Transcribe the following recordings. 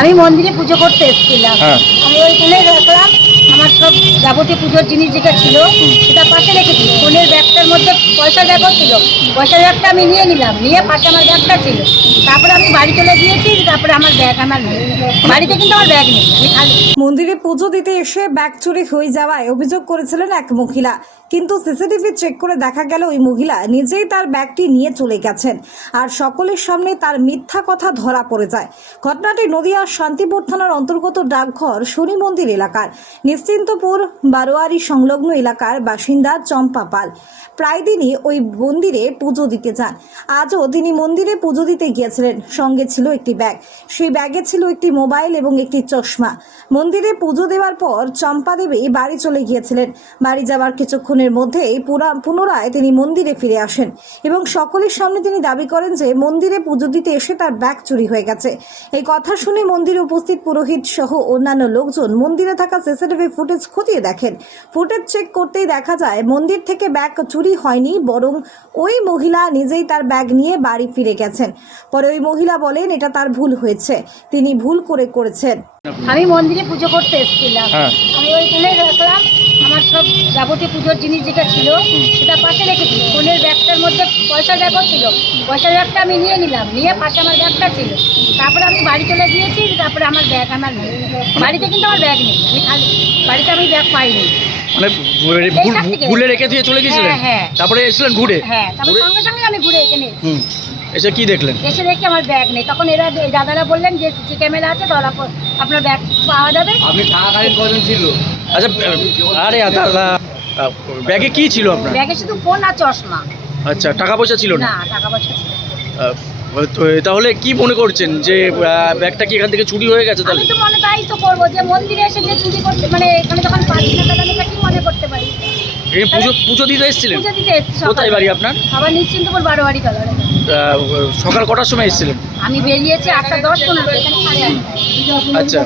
আমি মন্দিরে পুজো করতে এসেছিলাম। আমি ওইখানে রাখলাম আমার সব যাবতীয় পুজোর জিনিস যেটা ছিল সেটা পাশে রেখেছি। ফোনের ব্যাগটার মধ্যে পয়সার ব্যাগও ছিল, পয়সার ব্যাগটা আমি নিয়ে নিলাম, নিয়ে পাশে আমার ব্যাগটা ছিল। তারপরে আমি বাড়ি চলে গিয়েছি, তারপরে আমার ব্যাগ আমার নেই, বাড়িতে কিন্তু আমার ব্যাগ নেই, আমি খালি। মন্দিরে পুজো দিতে এসে ব্যাগ চুরি হয়ে যাওয়ায় অভিযোগ করেছিলেন এক মহিলা, কিন্তু সিসিটিভি চেক করে দেখা গেল ওই মহিলা নিজেই তার ব্যাগটি নিয়ে চলে গেছেন আর সকলের সামনে তার মিথ্যা কথা ধরা পড়ে যায়। ঘটনাটি নদিয়ার শান্তিপুর থানার অন্তর্গত ডাকঘর শনি মন্দির এলাকার নিশ্চিন্তপুর বারোয়ারি সংলগ্ন এলাকার বাসিন্দা চম্পা পাল প্রায় দিনই ওই মন্দিরে পুজো দিতে যান। আজও তিনি মন্দিরে পুজো দিতে গিয়েছিলেন, সঙ্গে ছিল একটি ব্যাগ, সেই ব্যাগে ছিল একটি মোবাইল এবং একটি চশমা। মন্দিরে পুজো দেওয়ার পর চম্পা দেবী বাড়ি চলে গিয়েছিলেন। বাড়ি যাওয়ার কিছুক্ষণের মধ্যেই পুনরায় তিনি মন্দিরে ফিরে আসেন এবং সকলের সামনে তিনি দাবি করেন যে মন্দিরে পুজো দিতে এসে তার ব্যাগ চুরি হয়ে গেছে। এই কথা শুনে মন্দিরে উপস্থিত পুরোহিত সহ অন্যান্য লোকজন মন্দিরে থাকা সিসিটিভি ফুটেজ খতিয়ে দেখেন। ফুটেজ চেক করতেই দেখা যায় মন্দির থেকে ব্যাগ চুরি হয়নি, বরং ওই মহিলা নিজেই তার ব্যাগ নিয়ে বাড়ি ফিরে গেছেন। পরে ওই মহিলা বলেন এটা তার ভুল হয়েছে, তিনি ভুল করেছেন। আমি মন্দিরে পুজো করতে এসেছিলাম। আমি ওইখানে রাখলাম আমার সব যাবতীয় পুজোর জিনিস যেটা ছিল সেটা পাশে রেখেছি। ফোনের ব্যাগটার মধ্যে পয়সার ব্যাগও ছিল, পয়সার ব্যাগটা আমি নিয়ে নিলাম, নিয়ে পাশে আমার ব্যাগটা ছিল। তারপরে আমি বাড়ি চলে গিয়েছি, তারপরে আমার ব্যাগ আমার নেই, বাড়িতে কিন্তু আমার ব্যাগ নেই, আমি খালি, বাড়িতে আমি ব্যাগ পাইনি। মানে ভুলে রেখে দিয়ে চলে গিয়েছিলেন? হ্যাঁ। তারপরে এসেছিলেন ঘুরে? হ্যাঁ, তারপরে সঙ্গে সঙ্গে আমি ঘুরে এখানে এসে কি দেখলেন? এসে দেখি আমার ব্যাগ নেই। তখন এরা দাদারা বললেন যে সিসি ক্যামেরা আছে, ধরা আপনার ব্যাগ পাওয়া যাবে। আপনি থাকাকালীন কজন ছিল? আচ্ছা, আরে দাদা, ব্যাগে কি ছিল আপনার? ব্যাগে শুধু ফোন আর চশমা। আচ্ছা, টাকা পয়সা ছিল না? না, টাকা পয়সা ছিল না। তাহলে কি মনে করছেন যে ব্যাগটা কি এখান থেকে চুরি হয়ে গেছে? তাহলে আমি তো মনে তাই তো করবো যে মন্দিরে এসে যে চুরি করতে, মানে এখানে যখন পাচ্ছি না তাহলে আমি কি মনে করতে পারি? পুজো দিতে এসেছিলেন? পুজো দিতে এসেছি। কোথায় বাড়ি আপনার? আবার নিশ্চিন্তপুর বারোয়ারি কালারে। সকাল কটার সময় এসেছিলেন? আমি বেরিয়েছি 8:10-15 এখানে 8:30। আচ্ছা,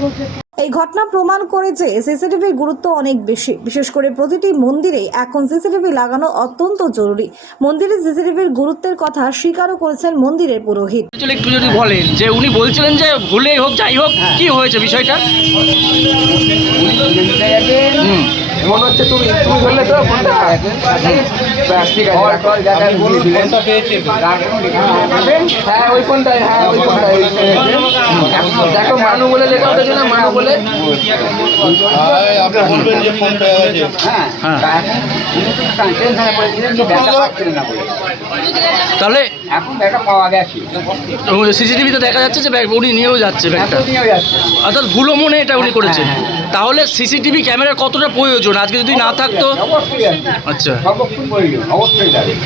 এই ঘটনা প্রমাণ করে যে সিসিটিভির গুরুত্ব অনেক বেশি, বিশেষ করে প্রতিটি মন্দিরে এখন সিসিটিভি লাগানো অত্যন্ত জরুরি। মন্দিরে সিসিটিভির গুরুত্বের কথা স্বীকারও করেছেন মন্দিরের পুরোহিত। একটু যদি বলেন যে উনি বলছিলেন যে ভুলেই হোক যাই হোক, কি হয়েছে বিষয়টা? মনে হচ্ছে তুমি ধরলে তো ফোনটা। ঠিক আছে, হ্যাঁ ওই ফোনটাই, হ্যাঁ ওই ফোনটাই। দেখো মানু বলে লেখা হচ্ছে না, মানু বলে। আপনি বলবেন যে ফোনটা আছে। তাহলে এখন ব্যাগটা পাওয়া গেছে, সিসিটিভিতে দেখা যাচ্ছে যে উনি নিয়েও যাচ্ছে ব্যাগটা, অর্থাৎ ভুলো মনে এটা উনি করেছেন। তাহলে সিসিটিভি ক্যামেরার কতটা প্রয়োজন আজকে যদি না থাকতো? অবশ্যই আছে। আচ্ছা, অবশ্যই প্রয়োজন, অবশ্যই যাবে।